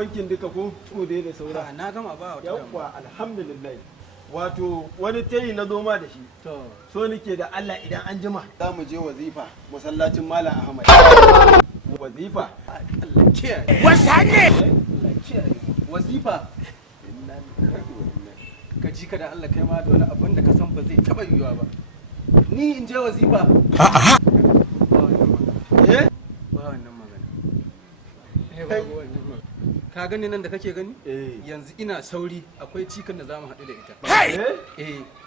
wankin duka ko dai da saura. Na gama ba wata. Yawwa alhamdulillah. Wato wani tayi na zoma da shi. So nake da Allah idan an jima za mu je wazifa masallacin Malam Ahmad. Wazifa. Allah kiyaye. Wasa ne. Allah kiyaye. Wazifa. Ka ji ka da Allah kai ma da wani abin da ka san ba zai taba yiwuwa ba. Ni in je wazifa. Ba wannan magana. Ka gani nan da kake gani? Yanzu ina sauri akwai cikin da zamu haɗu da ita.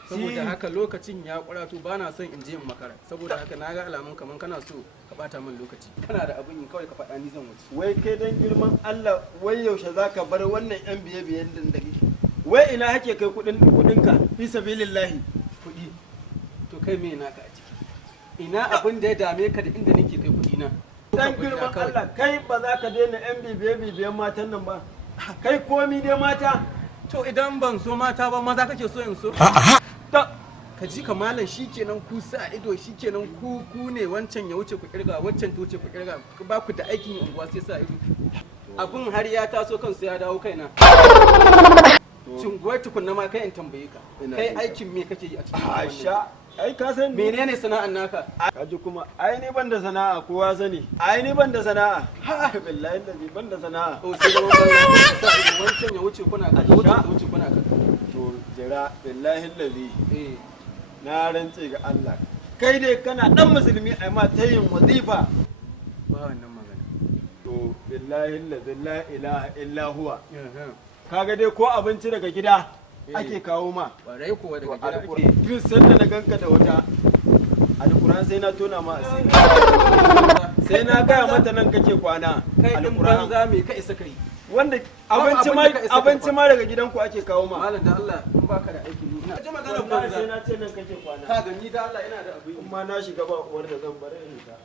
Saboda haka lokacin ya kurato ba na son in je in makara. Saboda haka na ga alamun kaman kana so ka bata min lokaci. Kana da abin yin kawai ka faɗa ni zan wuce. Wai kai dan girman Allah wai yaushe zaka bar wannan yan biye-biyen din da kake? Wai ina hake kai kudinka fi sabilillahi? Kudi. To kai me naka a ciki? Ina abin da ya dame ka da inda nake kai kudi na? Dan girman Allah kai ba za ka daina yan bibiye-bibiyen matan nan ba. Kai komi dai mata. To idan ban so mata ba maza kake so in so? Ka ji kamalan shikenan ku sa ido shikenan ku ne wancan ya wuce ku kirga wancan ta wuce ku kirga ba ku da aikin unguwa sai sa ido. Abun har ya taso kansu ya dawo kaina. Shin gwai tukunna ma kai in tambaye ka. Kai aikin me kake yi a cikin wannan? Aisha, ai ka san menene sana'an naka? Kaji kuma ai ni ban da sana'a kowa sani. Ai ni ban da sana'a. Ha billahi lazi ban da sana'a. To sai ga wannan sa ido wancan ya wuce kuna ka wancan ya wuce kuna ka. To jira billahi lazi. Na rantse ga Allah. Kai dai kana dan musulmi ai ma ta yin wazifa. Ba wannan magana. To billahi lazi la ilaha illa huwa. Kaga dai ko abinci daga gida ake kawo ma. Barai kuwa daga gida ake. Duk sanda na ganka da wata alquran sai na tona ma asiri. Sai na gaya mata nan kake kwana. Kai din banza me ka isa kai? Wanda abinci ma daga gidanku ake kawo ma. Malam da Allah in baka da aiki ni ina. Ji magana banza. Sai na ce nan kake kwana. Ka ga ni da Allah ina da abin. Kuma na shiga ba uwar da zan bar in ta.